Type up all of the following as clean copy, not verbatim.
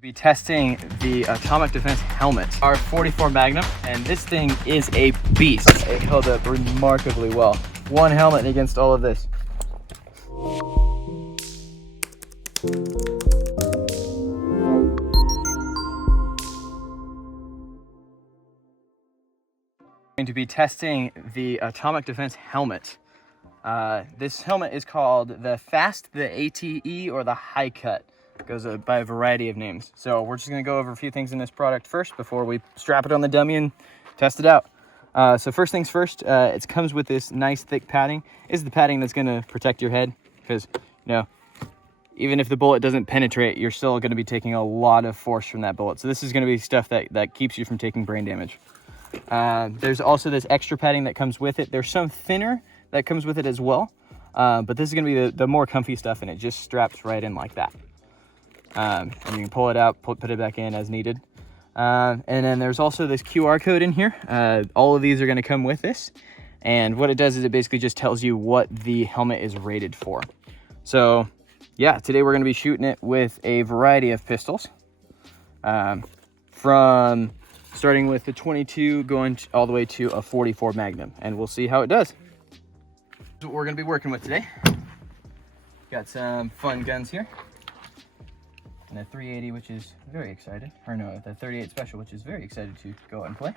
To be testing the Atomic Defense helmet, our 44 Magnum, and this thing is a beast. It held up remarkably well. One helmet against all of this. Going to be testing the Atomic Defense helmet. This helmet is called the Fast, the ATE, or the High Cut. It goes by a variety of names. So we're just gonna go over a few things in this product first before we strap it on the dummy and test it out. So first things first, it comes with this nice thick padding. This is the padding that's gonna protect your head because, you know, even if the bullet doesn't penetrate, you're still gonna be taking a lot of force from that bullet. So this is gonna be stuff that keeps you from taking brain damage. There's also this extra padding that comes with it. There's some thinner that comes with it as well, but this is gonna be the more comfy stuff, and it just straps right in like that. And you can pull it out, put it back in as needed. And then there's also this QR code in here. All of these are gonna come with this. And what it does is it basically just tells you what the helmet is rated for. So yeah, today we're gonna be shooting it with a variety of pistols. From starting with the 22 going all the way to a 44 Magnum. And we'll see how it does. That's what we're gonna be working with today. Got some fun guns here. And a 380, which is very excited. Or no, the 38 Special, which is very excited to go out and play.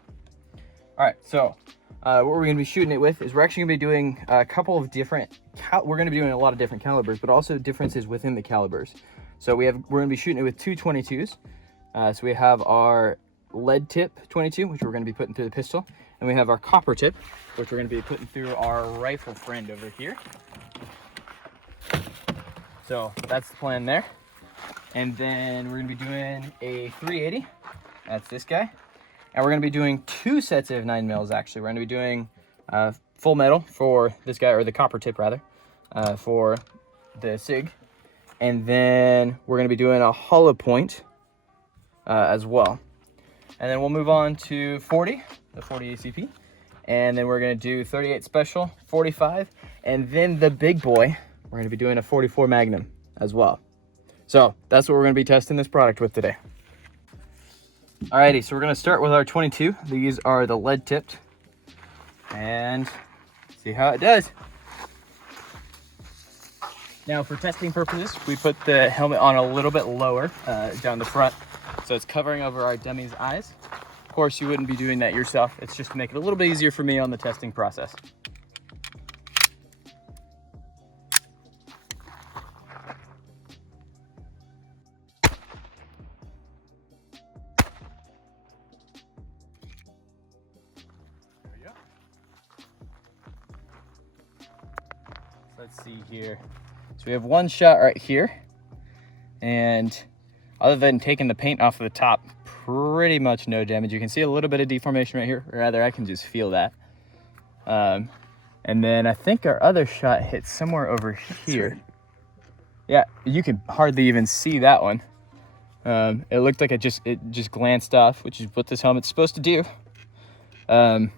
All right, so what we're gonna be shooting it with is we're actually gonna be doing a couple of different, we're gonna be doing a lot of different calibers, but also differences within the calibers. So we're gonna be shooting it with two 22s. So we have our lead tip 22, which we're gonna be putting through the pistol. And we have our copper tip, which we're gonna be putting through our rifle friend over here. So that's the plan there. And then we're gonna be doing a 380, that's this guy. And we're gonna be doing two sets of 9mm actually. We're gonna be doing full metal for this guy, or the copper tip rather, for the SIG. And then we're gonna be doing a hollow point as well. And then we'll move on to 40, the 40 ACP. And then we're gonna do 38 Special, 45, and then the big boy, we're gonna be doing a 44 Magnum as well. So that's what we're gonna be testing this product with today. Alrighty, so we're gonna start with our 22. These are the lead tipped, and see how it does. Now for testing purposes, we put the helmet on a little bit lower down the front, so it's covering over our dummy's eyes. Of course, you wouldn't be doing that yourself. It's just to make it a little bit easier for me on the testing process. Let's see here. So we have one shot right here, and other than taking the paint off of the top, pretty much no damage. You can see a little bit of deformation right here, or rather I can just feel that. And then I think our other shot hit somewhere over here. Yeah, you can hardly even see that one. It looked like it just glanced off, which is what this helmet's supposed to do. But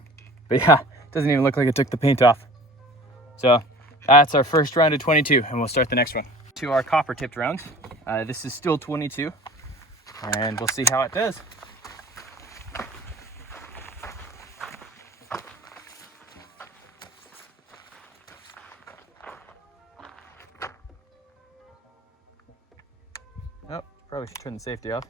yeah, it doesn't even look like it took the paint off. So that's our first round of 22, and we'll start the next one. To our copper tipped rounds. This is still 22, and we'll see how it does. Oh, probably should turn the safety off.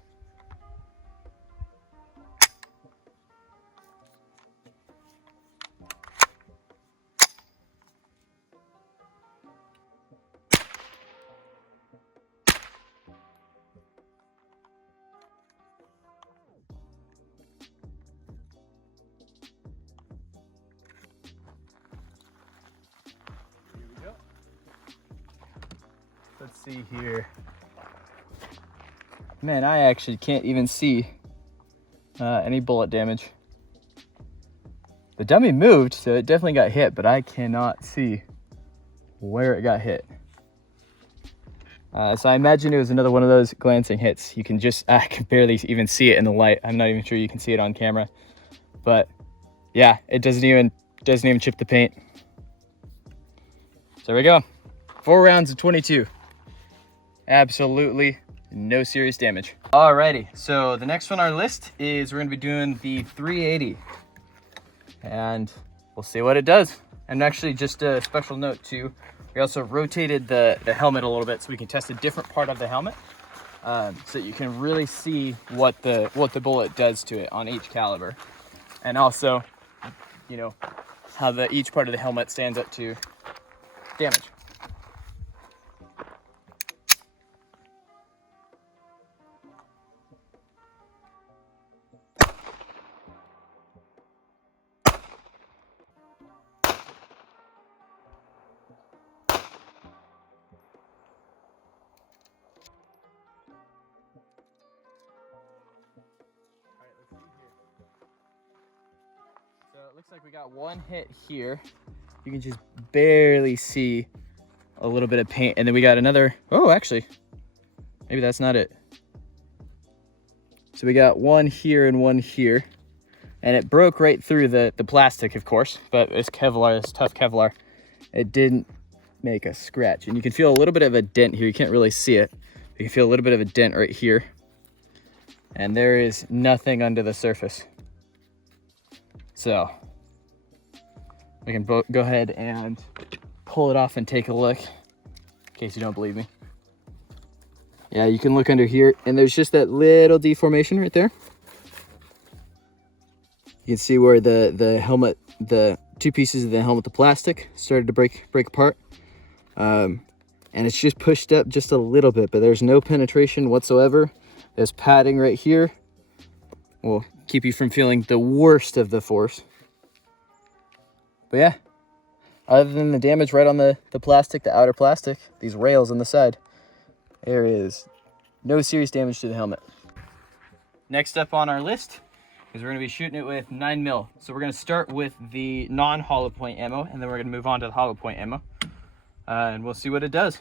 Let's see here. Man, I actually can't even see any bullet damage. The dummy moved, so it definitely got hit, but I cannot see where it got hit. So I imagine it was another one of those glancing hits. You can I can barely even see it in the light. I'm not even sure you can see it on camera. But yeah, it doesn't even chip the paint. So there we go. 4 rounds of 22. Absolutely no serious damage. Alrighty, so the next one on our list is we're gonna be doing the 380. And we'll see what it does. And actually, just a special note too, we also rotated the helmet a little bit so we can test a different part of the helmet, so that you can really see what the bullet does to it on each caliber. And also, you know, how each part of the helmet stands up to damage. So it looks like we got one hit here. You can just barely see a little bit of paint. And then we got another, oh, actually, maybe that's not it. So we got one here and one here. And it broke right through the plastic, of course, but it's Kevlar, it's tough Kevlar. It didn't make a scratch. And you can feel a little bit of a dent here. You can't really see it. You can feel a little bit of a dent right here. And there is nothing under the surface. So we can go ahead and pull it off and take a look in case you don't believe me. Yeah, you can look under here and there's just that little deformation right there. You can see where the helmet, the two pieces of the helmet, the plastic started to break apart. And it's just pushed up just a little bit, but there's no penetration whatsoever. There's padding right here. Will keep you from feeling the worst of the force. But yeah, other than the damage right on the plastic, the outer plastic, these rails on the side, there is no serious damage to the helmet. Next up on our list is we're going to be shooting it with 9mm. So we're going to start with the non-hollow point ammo, and then we're going to move on to the hollow point ammo, and we'll see what it does.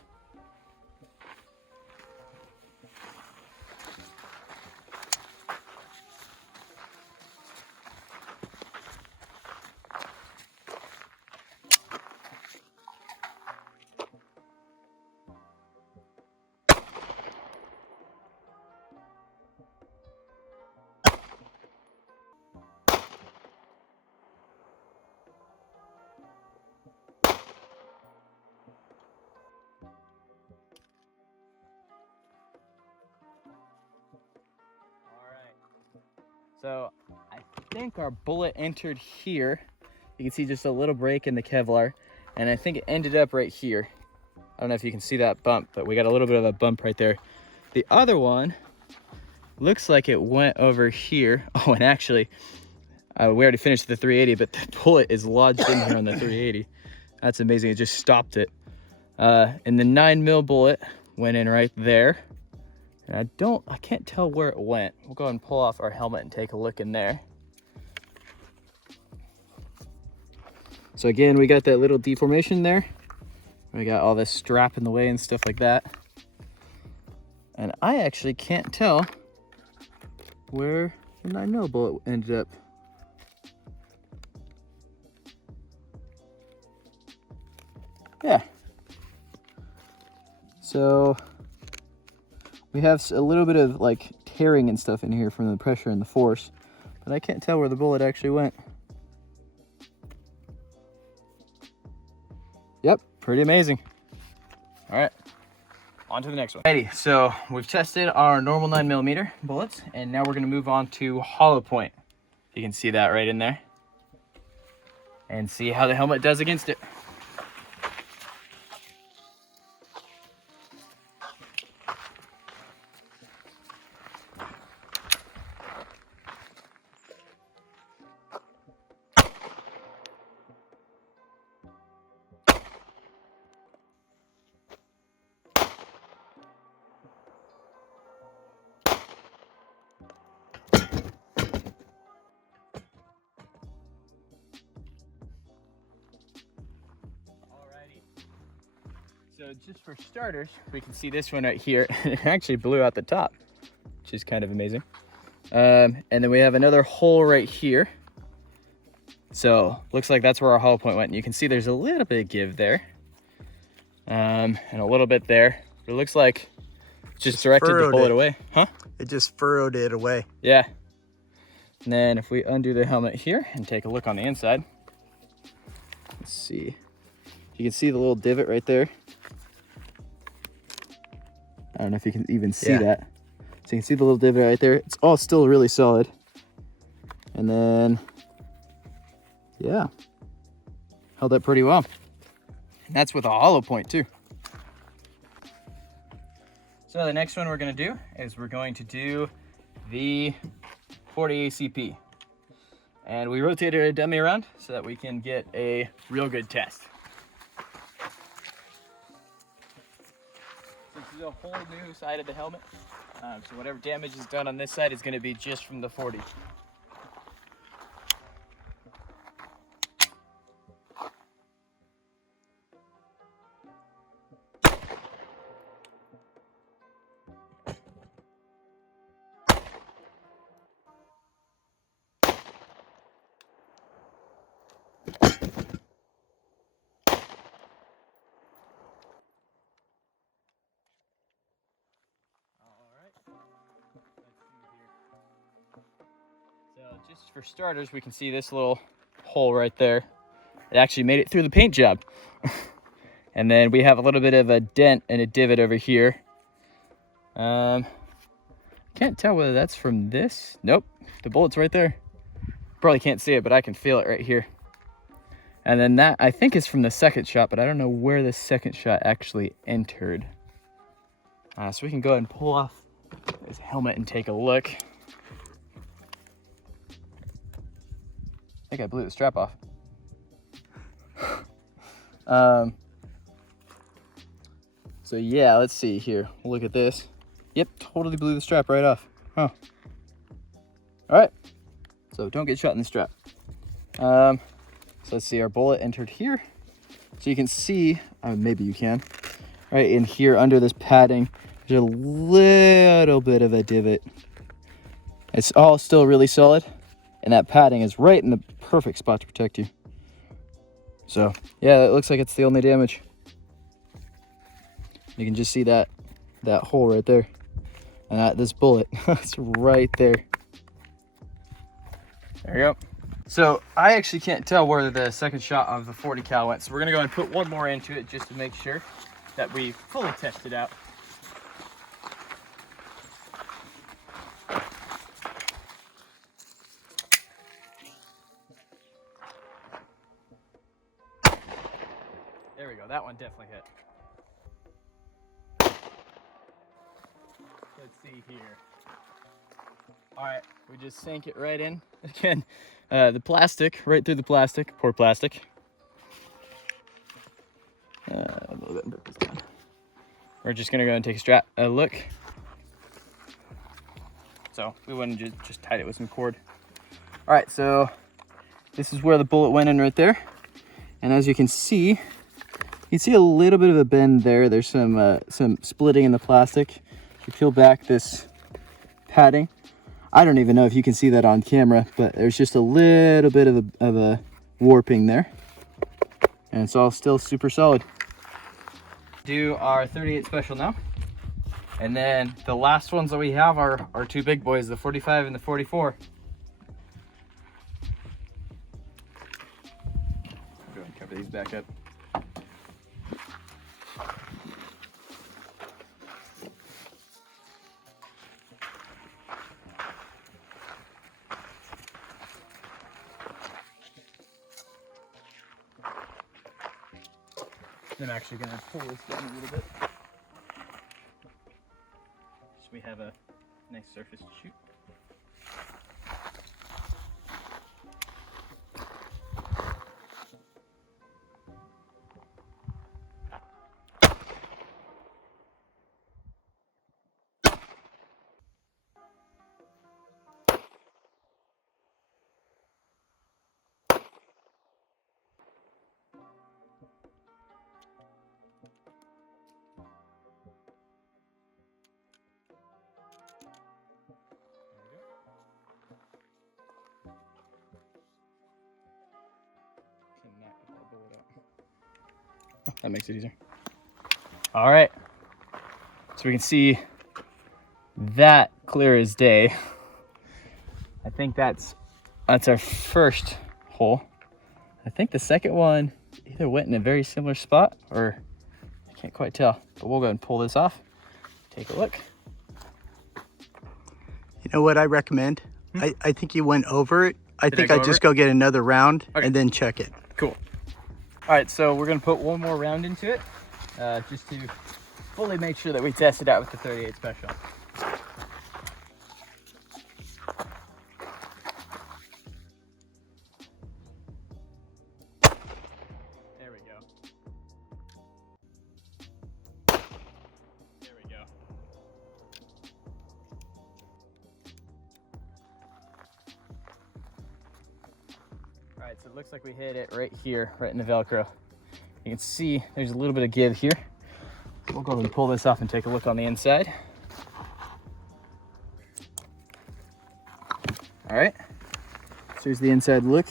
So I think our bullet entered here. You can see just a little break in the Kevlar, and I think it ended up right here. I don't know if you can see that bump, but we got a little bit of a bump right there. The other one looks like it went over here. Oh, and actually, we already finished the 380, but the bullet is lodged in here on the 380. That's amazing, it just stopped it. And the 9mm bullet went in right there. And I can't tell where it went. We'll go ahead and pull off our helmet and take a look in there. So again, we got that little deformation there. We got all this strap in the way and stuff like that. And I actually can't tell where the 9mm bullet ended up. Yeah. So we have a little bit of like tearing and stuff in here from the pressure and the force, but I can't tell where the bullet actually went. Yep, pretty amazing. All right, on to the next one. Alrighty, so we've tested our normal 9mm bullets, and now we're gonna move on to hollow point. You can see that right in there, and see how the helmet does against it. So just for starters, we can see this one right here. It actually blew out the top, which is kind of amazing. And then we have another hole right here. So looks like that's where our hollow point went. And you can see there's a little bit of give there, and a little bit there. But it looks like Just directed the bullet away. Huh? It just furrowed it away. Yeah. And then if we undo the helmet here and take a look on the inside, let's see. You can see the little divot right there. I don't know if you can even see that. So you can see the little divot right there. It's all still really solid. And then, yeah, held up pretty well. And that's with a hollow point too. So the next one we're gonna do is we're going to do the 40 ACP. And we rotated a dummy around so that we can get a real good test. This is a whole new side of the helmet. So whatever damage is done on this side is gonna be just from the 40. So just for starters, we can see this little hole right there. It actually made it through the paint job. And then we have a little bit of a dent and a divot over here. Can't tell whether that's from this. Nope, the bullet's right there. Probably can't see it, but I can feel it right here. And then that, I think, is from the second shot, but I don't know where the second shot actually entered. So we can go ahead and pull off this helmet and take a look. I think I blew the strap off. So yeah, let's see here. We'll look at this. Yep, totally blew the strap right off. Huh. All right, so don't get shot in the strap. So let's see, our bullet entered here. So you can see, maybe you can, right in here under this padding, there's a little bit of a divot. It's all still really solid, and that padding is right in the perfect spot to protect you. So yeah, it looks like it's the only damage. You can just see that hole right there, and this bullet, it's right there. There you go. So I actually can't tell where the second shot of the 40 cal went, so we're gonna go and put one more into it just to make sure that we fully test it out. There we go, that one definitely hit. Let's see here. All right, we just sank it right in. Again, the plastic, right through the plastic, poor plastic. A little bit this down. We're just gonna go and take a look. So we went and just tied it with some cord. All right, so this is where the bullet went in right there. And as you can see a little bit of a bend there. There's some splitting in the plastic. If you peel back this padding, I don't even know if you can see that on camera, but there's just a little bit of a warping there. And it's all still super solid. Do our 38 special now. And then the last ones that we have are our two big boys, the 45 and the 44. Go ahead and cover these back up. I'm actually going to pull this down a little bit, so we have a nice surface to shoot. That makes it easier. All right, so we can see that clear as day. I think that's our first hole. I think the second one either went in a very similar spot or I can't quite tell, but we'll go ahead and pull this off. Take a look. You know what I recommend? I think you went over it. I think I'd just go get another round and then check it. Cool. All right, so we're gonna put one more round into it just to fully make sure that we test it out with the 38 special. There we go. There we go. All right, so it looks like we hit it right here, right in the Velcro. You can see there's a little bit of give here. We'll go ahead and pull this off and take a look on the inside. All right, so here's the inside look.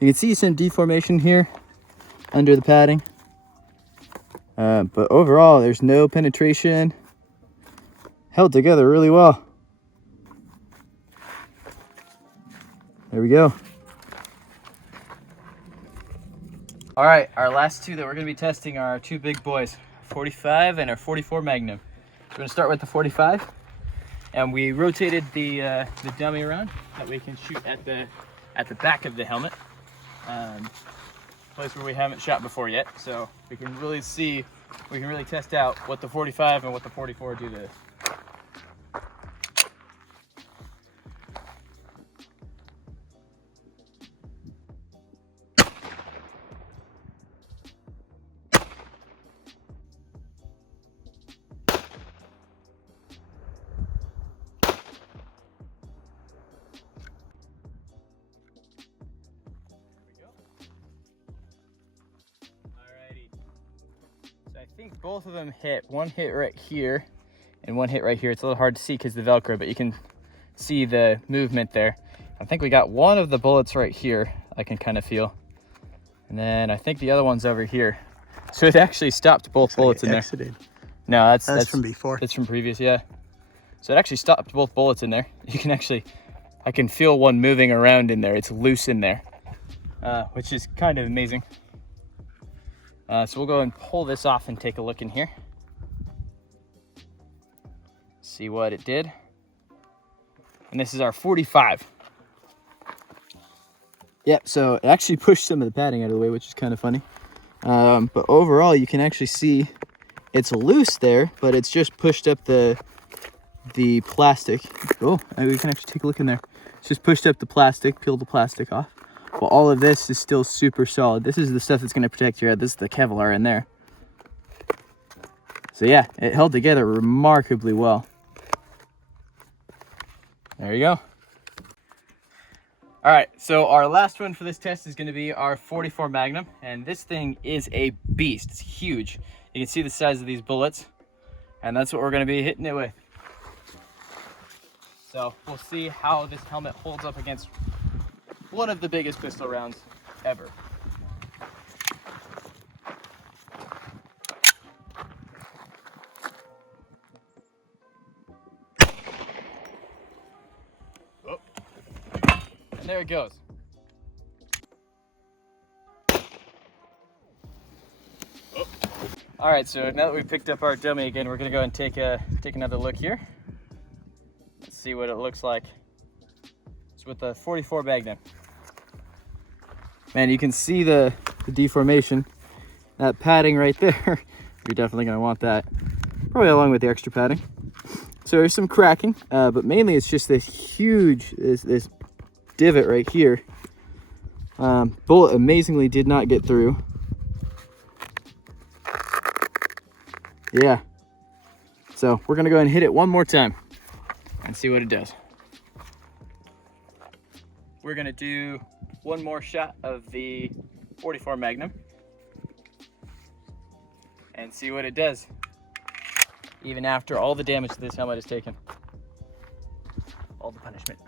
You can see some deformation here under the padding. But overall, there's no penetration. Held together really well. There we go. All right, our last two that we're gonna be testing are our two big boys, 45 and our 44 Magnum. We're gonna start with the 45, and we rotated the dummy around that we can shoot at the back of the helmet, place where we haven't shot before yet. So we can really test out what the 45 and what the 44 do to this. I think both of them hit. One hit right here and one hit right here. It's a little hard to see because of the Velcro, but you can see the movement there. I think we got one of the bullets right here, I can kind of feel. And then I think the other one's over here. So it actually stopped both bullets in there. No, that's from before. That's from previous, yeah. So it actually stopped both bullets in there. You can actually, I can feel one moving around in there. It's loose in there, which is kind of amazing. So we'll go and pull this off and take a look in here. See what it did. And this is our 45. Yep, so it actually pushed some of the padding out of the way, which is kind of funny. But overall, you can actually see it's loose there, but it's just pushed up the plastic. Oh, we can actually take a look in there. It's just pushed up the plastic, peeled the plastic off. Well, all of this is still super solid. This is the stuff that's going to protect your head. This is the Kevlar in there. So yeah, it held together remarkably well. There you go. All right, so our last one for this test is going to be our 44 Magnum, and this thing is a beast. It's huge. You can see the size of these bullets, and that's what we're going to be hitting it with. So we'll see how this helmet holds up against one of the biggest pistol rounds ever. Oh. And there it goes. Oh. All right, so now that we've picked up our dummy again, we're gonna go and take another look here. Let's see what it looks like. It's with the 44 Magnum. Man, you can see the deformation. That padding right there, you're definitely gonna want that. Probably along with the extra padding. So there's some cracking, but mainly it's just this huge, this divot right here. Bullet amazingly did not get through. Yeah. So we're gonna go ahead and hit it one more time and see what it does. We're gonna do one more shot of the 44 Magnum and see what it does, even after all the damage this helmet has taken. All the punishment.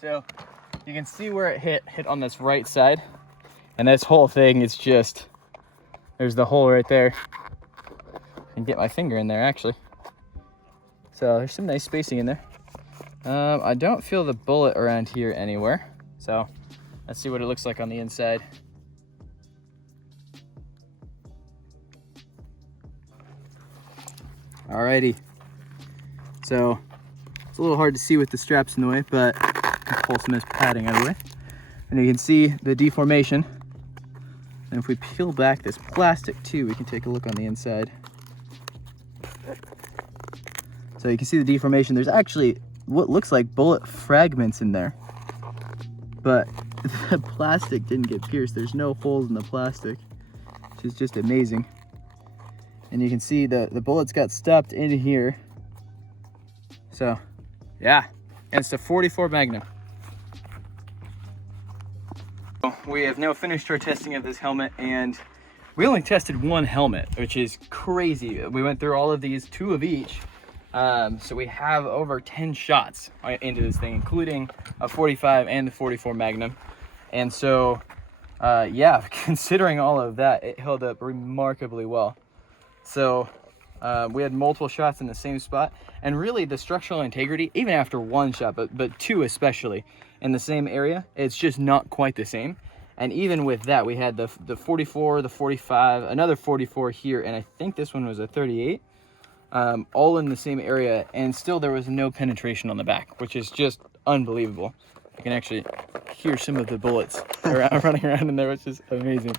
So you can see where it hit on this right side. And this whole thing is just, there's the hole right there. I can get my finger in there actually. So there's some nice spacing in there. I don't feel the bullet around here anywhere. So let's see what it looks like on the inside. Alrighty. So it's a little hard to see with the straps in the way, but I'll pull some of this padding out of the way. And you can see the deformation. And if we peel back this plastic too, we can take a look on the inside. So you can see the deformation. There's actually what looks like bullet fragments in there, but the plastic didn't get pierced. There's no holes in the plastic, which is just amazing. And you can see the bullets got stopped in here. So yeah, and it's a 44 Magnum. We have now finished our testing of this helmet, and we only tested one helmet, which is crazy. We went through all of these, 2 of each. So we have over 10 shots into this thing, including a 45 and the 44 Magnum. And so, yeah, considering all of that, it held up remarkably well. So we had multiple shots in the same spot, and really the structural integrity, even after 1 shot, but 2 especially, in the same area, it's just not quite the same. And even with that, we had the 44, the 45, another 44 here, and I think this one was a 38, all in the same area, and still there was no penetration on the back, which is just unbelievable. You can actually hear some of the bullets running around in there, which is amazing.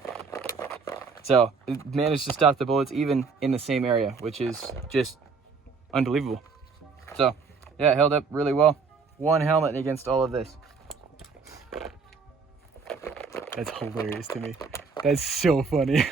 So it managed to stop the bullets even in the same area, which is just unbelievable. So yeah, it held up really well. 1 helmet against all of this. That's hilarious to me. That's so funny.